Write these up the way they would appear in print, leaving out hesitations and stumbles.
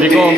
देखो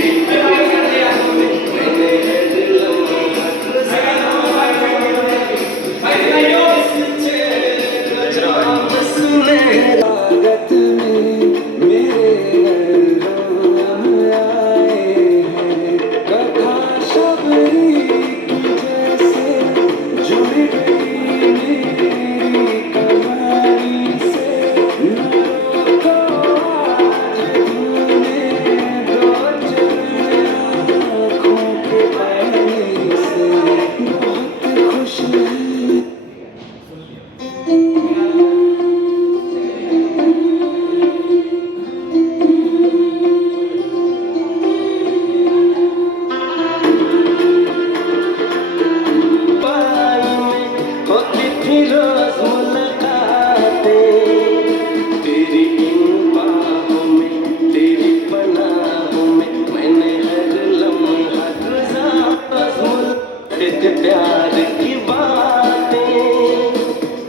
प्यार की बातें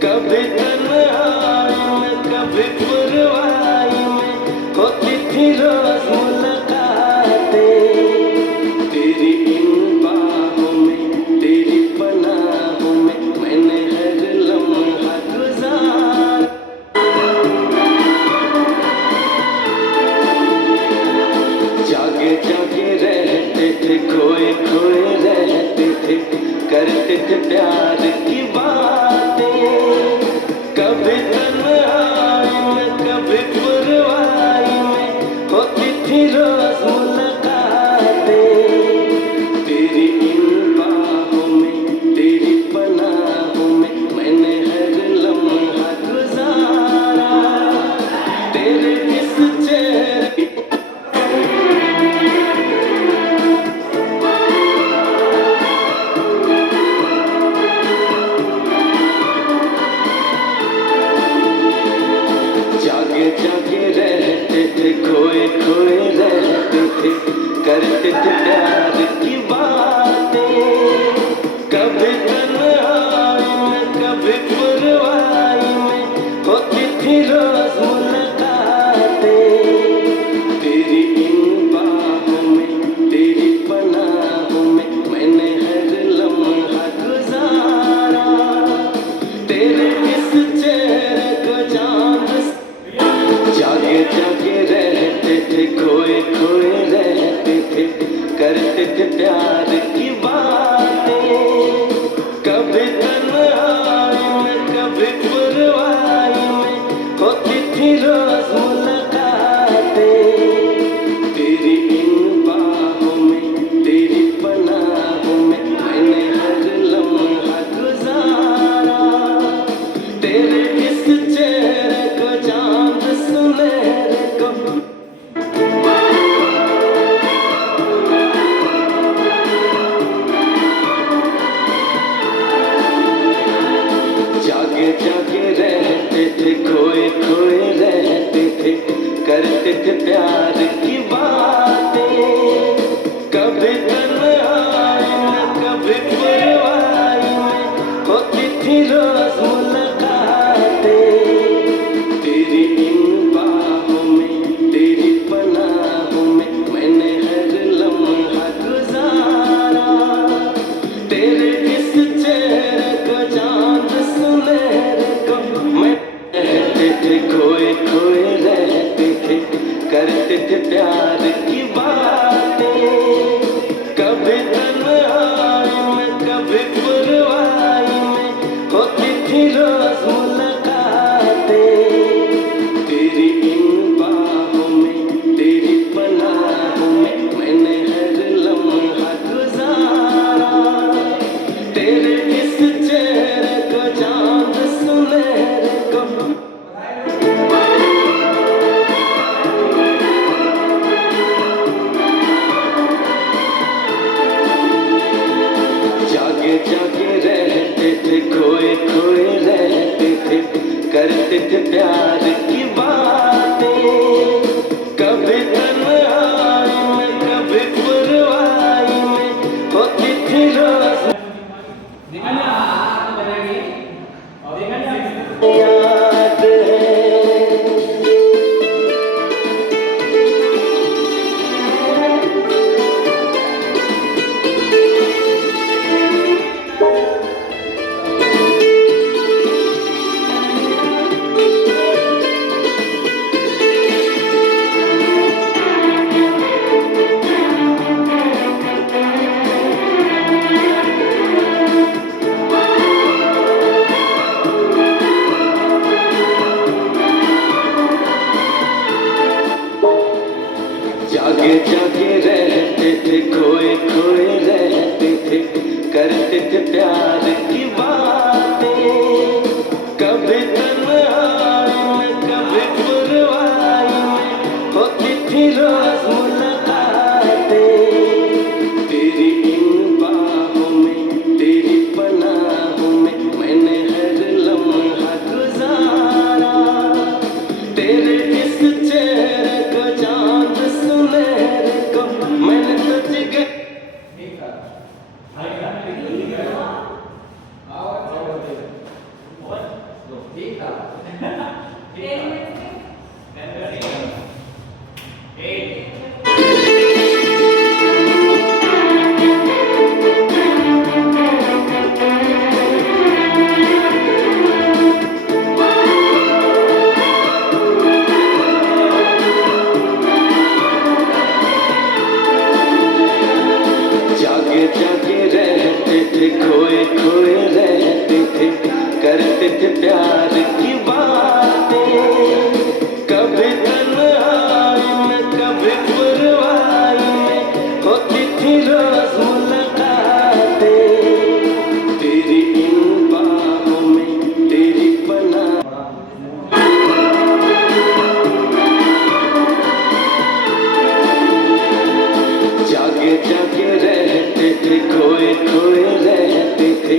कभी तन्हाई में कभी पुरवाई में होती थी रोज मुलाकातें तेरी इन बाहों में तेरी पनाहों में मैंने हर लम्हा गुजारा जागे जागे रहते थे खोए खोए रहते थे करते थे प्यार की बातें कभी तन्हाई में कभी पुरवाई में होती थी रोज मुलाकातें तेरी इन बाहों में तेरी पनाहों में मैंने हर लम्हा गुजारा तेरे इस चेहरे जागे रहते थे खोए खोए रहते थे करते थे प्यार की बातें कभी तन्हाई में कभी पुरवाई में होती थी रोज मुलाकातें तेरी इन बाहों में तेरी पनाहों में मैंने हर लम्हा गुजारा तेरे इस चेहरे को चांद जागे जागे रहते थे खोए खोए रहते थे करते थे प्यार की बातें कभी तन्हाई में कभी पुरवाई में होती थी रोज मुलाकातें तेरी इन बाहों में तेरी पनाहों में मैंने हर लम्हा गुजारा तेरे इस चेहरे को चांद सुनहरे को जागे जागे रहते थे खोए खोए रहते थे करते थे प्यार की बातें कभी तन्हाई में कभी पुरवाई में होती थी रोज मुलाकातें तेरी इन बाहों में तेरी पनाहों में मैंने हर लम्हा गुजारा तेरे इस चेहरे को चांद सुनहरे को मैं रहते थे खोए खोए रहते थे करते थे प्यार की बातें कभी तन्हाई में कभी पुरवाई में होती थी रोज मुलाकातें तेरी इन बाहों में तेरी पनाहों में मैंने हर लम्हा गुजारा तेरे इस चेहरे को चांद सुनहरे को जागे जागे रहते थे, खोए खोए रहते थे, करते थे प्यार की बातें। कभी तन्हाई में कभी पुरवाई में होती थी रोज मुलाकातें। तेरी इन बाहों में तेरी पनाहों में मैंने हर लम्हा गुजारा। तेरे इस चेहरे को चांद सुनहरे को मैंने तुझ जागे जागे रहते थे, खोए खोए रहते थे, करते थे प्यार की बातें। कभी तन्हाई में कभी पुरवाई में होती थी रोज मुलाकातें। तेरी इन बाहों में तेरी पनाह जागे जागे रहते थे, खोए खोए रहते थे,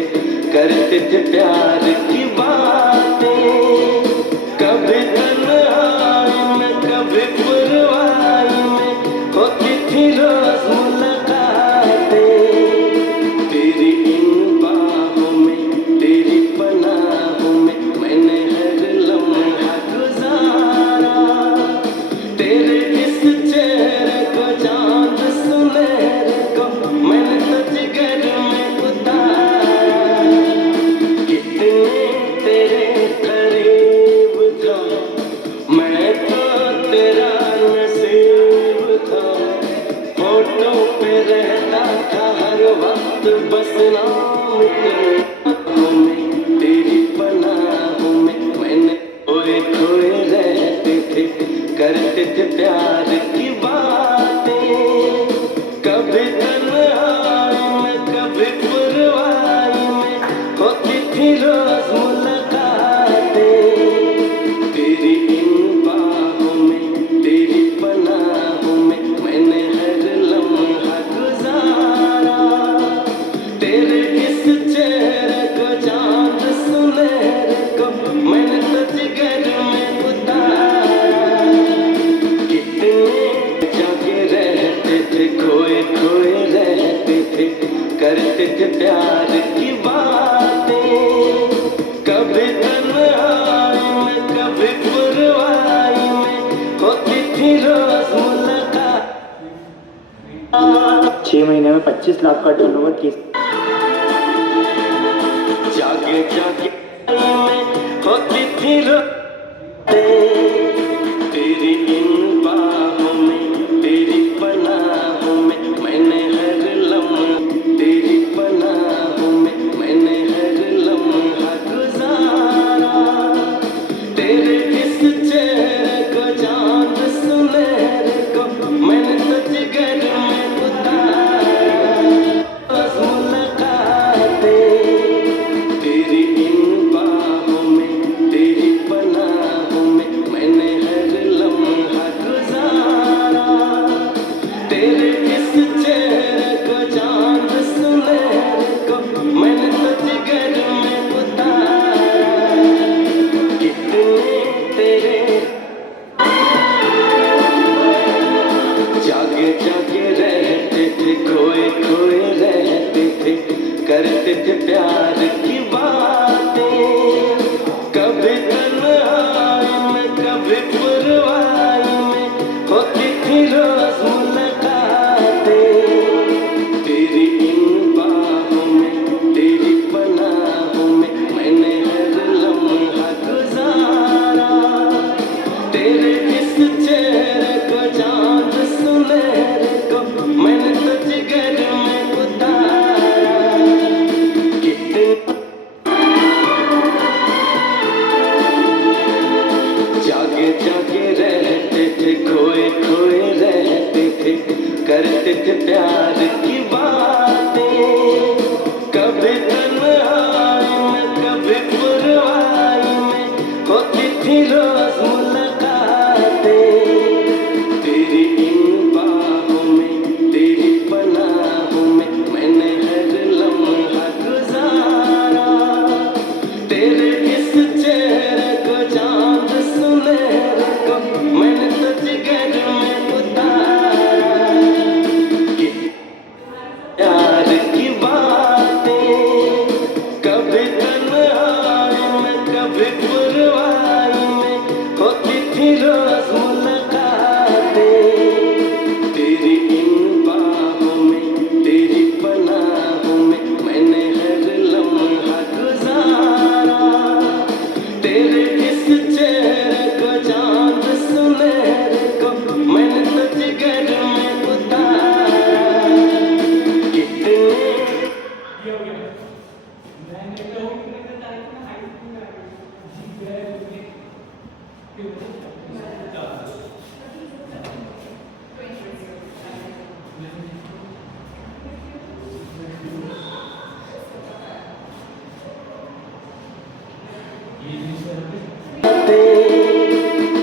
करते थे प्यार की बातें। कभी तन्हाई में कभी पुरवाई में होती थी रोज मुलाकातें। तेरी इन बाहों में तेरी पनाहों में मैंने हर लम्हा गुजारा। तेरे इस चेहरे को चांद सुनहरे को मैंने तुझ घर में उतारा। कितने तेरे करीब था मैं तो तेरा नसीब था। फोटो पे रहता था हर वक्त बस नाम तेरे हाथों में तेरी पनाहों में मैंने खोए खोए रहते थे, करते थे प्यार की बातें। कभी तन्हाई में कभी पुरवाई में होती थी रोज मुलाकातें। तेरी इन बाहों में तेरी पनाहों में मैंने हर लम्हा गुजारा। तेरे इस चेहरे को चांद सुनहरे को मैंने तुझ घर में उतारा। कितने जागे रहते थे, खोए खोए रहते थे, करते थे प्यार की बातें। कभी तन्हाई में कभी पुरवाई में होती थी रोज मुलाकात। 6 महीने में 25 लाख का टर्नओवर किस जागे जागे में होती थी रोतें। तेरी इन बाहों में तेरी पनाहों में मैंने हर लम्हा तेरी पनाहों में मैंने हर लम्हा गुजारा। तेरे इस चेहरे को चांद सुनहरे को मैंने तुझ घर में उतारा। रोज मुलाकातें। तेरी इन बाहों में तेरी पनाहों में मैंने हर लम्हा गुजारा। तेरे इस चेहरे को चांद सुनहरे को मैंने तुझ घर में उतारा। कितने तेरे जागे जागे रहते थे, खोए खोए रहते थे, करते थे प्यार की बातें। कभी तन्हाई में कभी पुरवाई में होती थी रोज मुलाकातें। तेरी इन बाहों में तेरी पनाहों में मैंने हर लम्हा गुजारा। तेरे इस चेहरे को चांद सुनहरे को मैंने तुझ घर में उतारा। कितने करते थे प्यार की बातें, कभी तन्हाई में कभी पुरवाई में होती थी रोज मुलाकातें। तेरी इन बाहों में तेरी पनाहों में मैंने हर लम्हा गुजारा, तेरे इस चेहरे को चांद सुनहरे को मैंने तो जिगर में उतारा। कि प्यार की बातें, कभी तन्हाई में कभी पुरवाई में होती थी रोज मुलाकातें। तेरी इन बाहों में तेरी पनाहों में मैंने हर लम्हा गुजारा, तेरे इस चेहरे को चांद सुनहरे को मैंने तो जिगर में उतारा। कितने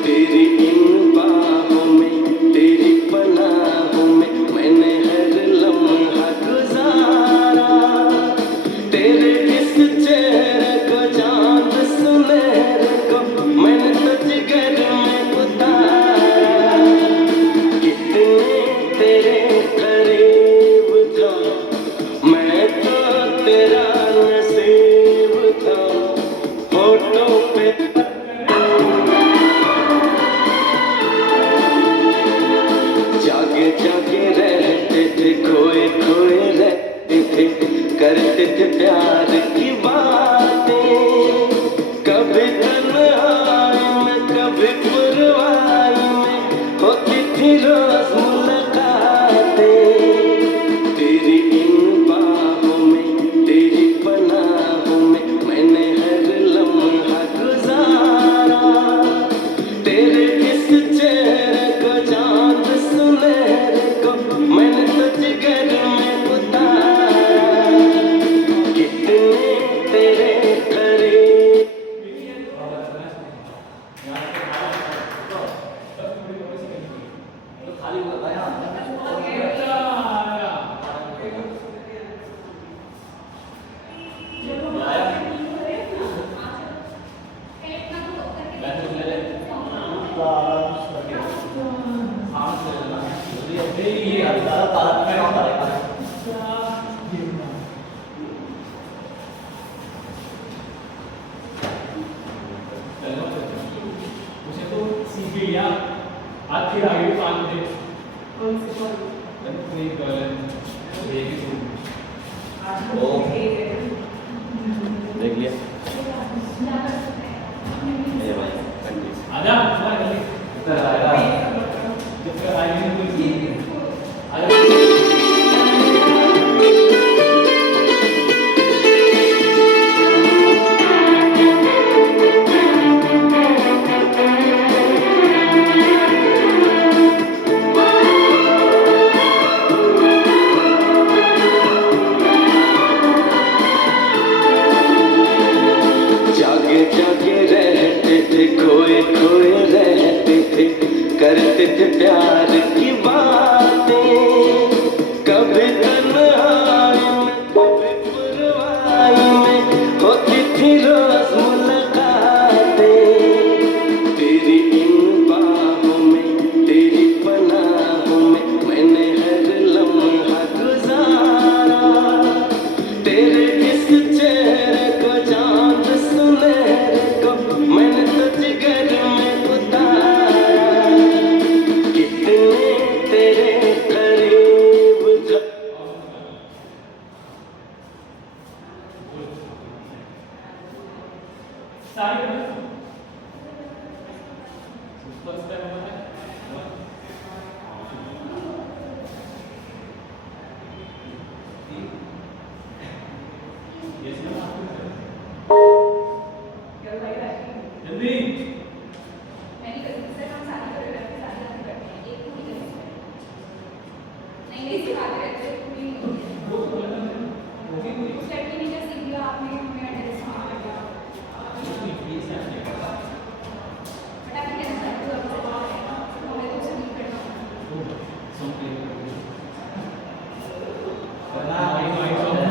तेरी इन बाहों में तेरी पनाहों में मैंने हर लम्हा गुजारा, तेरे इस चेहरे को चांद सुनहरे को मैंने तो जिगर में उतारा। कितने तेरे करीब था मैं तो तेरा नसीब था, होठों पे जागे जागे रहते थे, खोए खोए रहते थे, करते थे प्यार की बातें, कभी तन्हाई में कभी पुरवाई में होती थी रोज मुलाकातें। तेरी इन बाहों में तेरी पनाहों में मैंने हर लम्हा गुजारा, तेरे इस चेहरे को चांद सुनहरे को मैंने तो जिगर में उतारा। कितने तेरे करीब देख लिया ये भाई आजा इधर आएगा जिसका आएंगे कोई आजा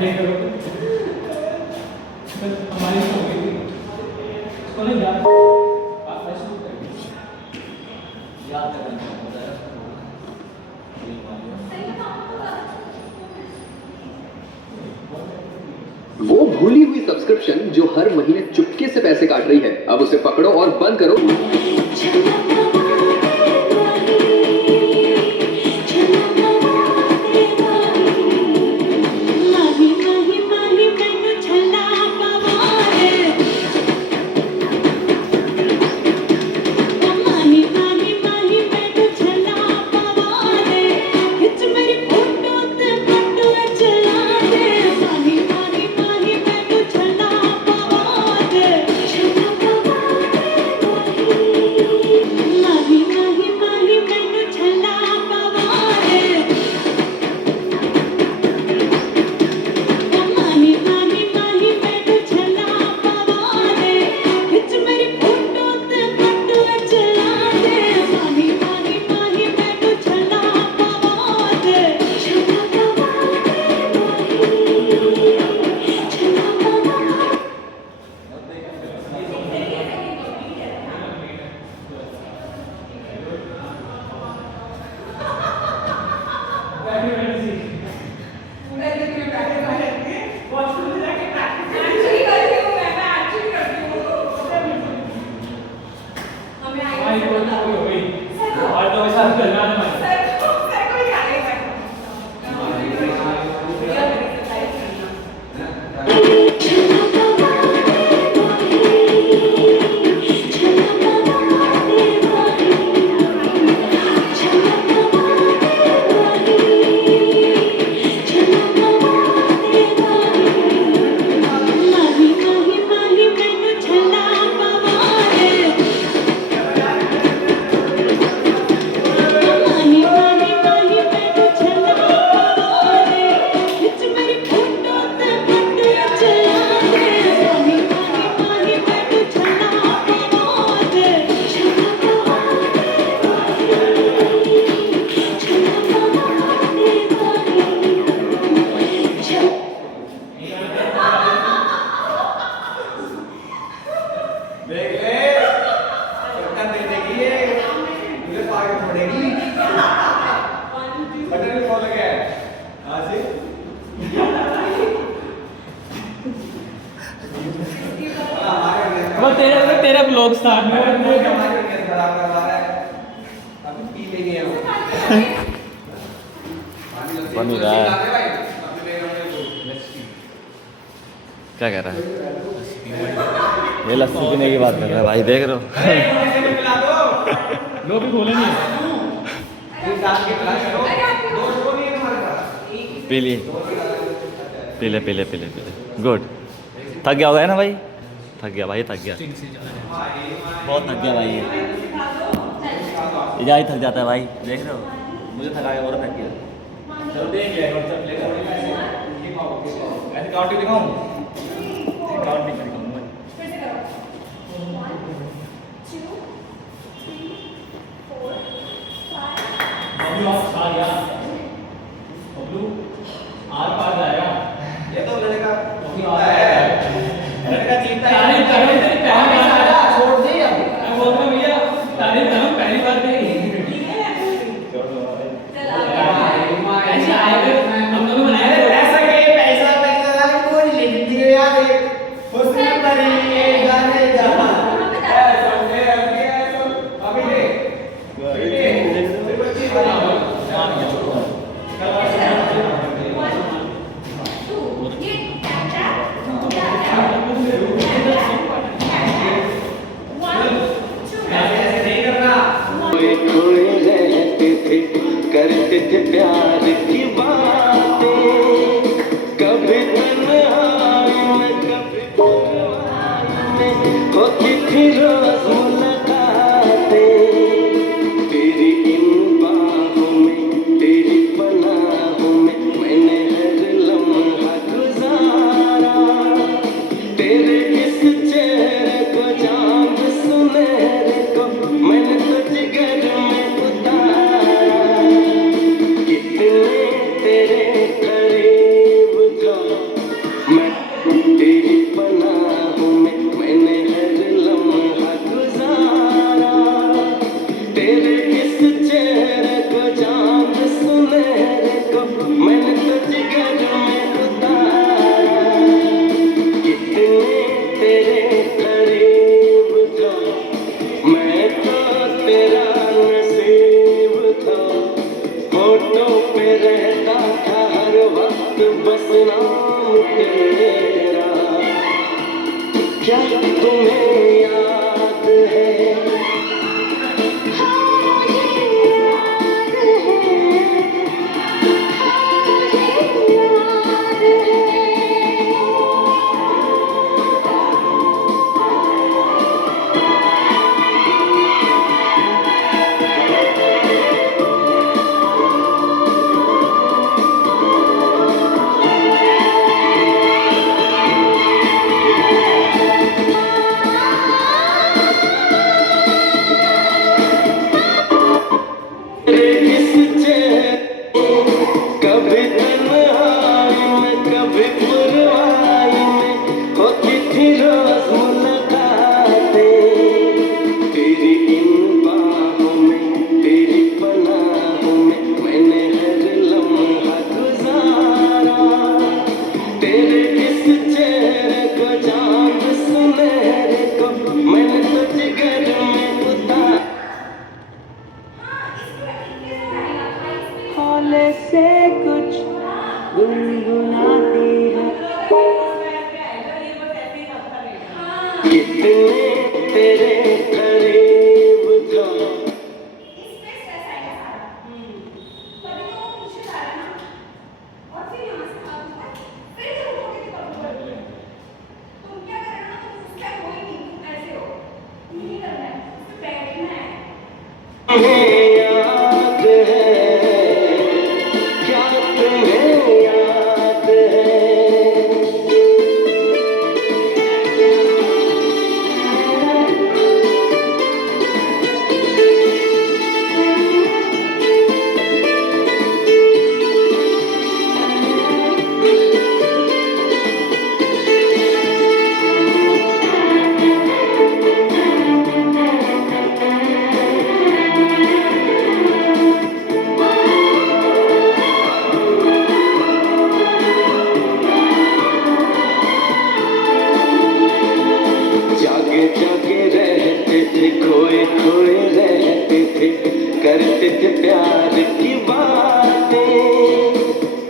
नहीं करो हमारी हो गई थी उसको नहीं याद याद वो भूली हुई सब्सक्रिप्शन जो हर महीने चुपके से पैसे काट रही है, अब उसे पकड़ो और बंद करो। तेरा ब्लॉग स्टार्ट में बन ही रहा है। क्या कह रहा है? ये लस्सी पीने की बात कर रहा है भाई, देख रहे हो? लो भी खोले नहीं पी लिए, पी ले पी ले पी ले पी ले। गुड। थक गया होगा ना भाई? थक गया भाई, थक गया, बहुत थक गया भाई। ये थक जाता है भाई, देख रहे हो? मुझे थका गया और थक गया। चलो देख लिया, ऐसे काउंटिंग दिखाऊं? काउंटिंग दिखाऊं आर पार जाएगा। ये तो लड़का लड़का जीतता है। तारीफ करो, तेरी पहली बार छोड़ दे अब। मैं बोल रहा हूँ भैया, तारीफ करो, पहली बार नहीं। ऐसे आएगा, हम दोनों बनाए थे। ऐसा कि पैसा कोई लिख दिया यार, हुस्न परी ये गाने जहां अभी ले खोए रहते थे, करते थे प्यार की बातें, कभी तन्हाई में कभी परवाने, होती थी रोज मुलाकातें। तेरी इन बाहों में, तेरी पनाहों में मैंने हर लम्हा गुजारा, तेरे इस चेहरे को चांद सुनहरे को मैंने तो जिगर में उतारा। कितने तेरे मैंने तो जिगर में उतारा, कितने तेरे करीब था, मैं तो तेरा नसीब था, फोटो पे रहता था हर वक्त बस नाम तेरा, क्या तुम्हें याद है? कभी तन्हाई में कभी पुरवाई में होती थी रोज मुलाकातें, तेरी इन बाहों में तेरी पनाहों में मैंने हर लम्हा गुजारा, तेरे इस चेहरे को चांद सुनहरे को मैंने तो जिगर में उतारा, हौले से कुछ गुनगुनाती है, कितने तेरे करीब था, तुम्हें याद है, क्या तुम्हें याद है? जागे जागे रहते थे, खोए खोए रहते थे, करते थे प्यार की बातें,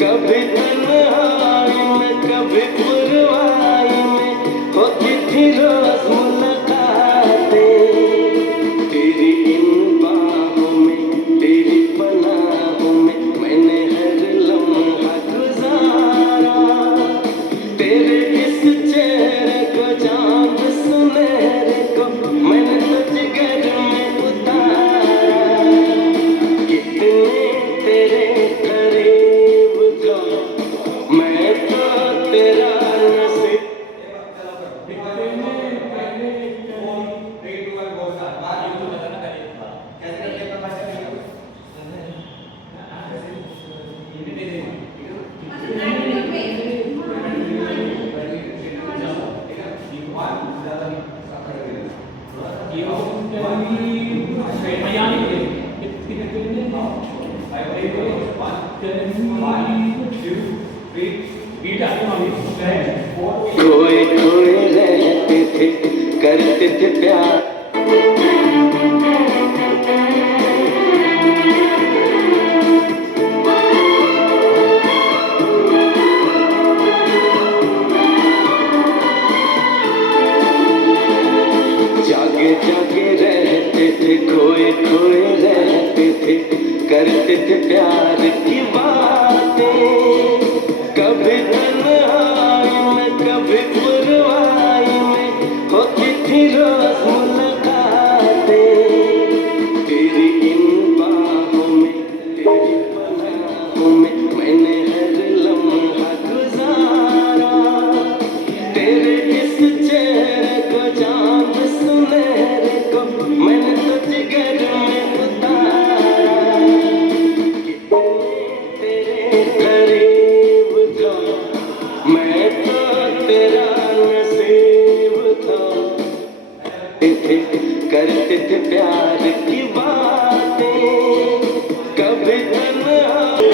कभी तन्हाई में कभी पुरवाई में होती थी रोज मुलाकातें, तेरी इन बाहों में तेरी पनाहों में मैंने हर लम्हा गुजारा, तेरे इस चेहरे को चांद सुनहरे को मैंने तो जिगर में उतारा, कितने तेरे करीब था, मैं तो तेरा नसीब। खोए खोए रहते थे, करते थे प्यार, जागे जागे रहते थे, खोए खोए रहते थे, करते थे प्यार की बातें, कभी तन्हाई में कभी पुरवाई में होती थी रोज मुलाकातें, तेरी इन बाहों में तेरी पनाहों में मैंने हर लम्हा गुजारा, तेरे इस चेहरे को चांद सुनहरे को मैंने तो जिगर में उतारा, कितने तेरे करीब था, मैं तो तेरा नसीब था, करते थे प्यार की बातें, कभी तन्हाई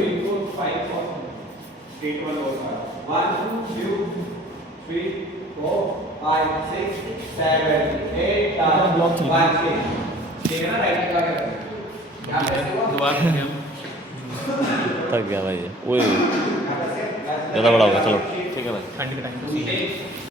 3 4 5 Straight one होगा 1 2 3 4 5 6 7 8 9 1 6 ना राइट का क्या दोबारा थक गया भाई ये। ओए ज़्यादा बड़ा होगा, चलो ठीक है भाई। ठंड के टाइम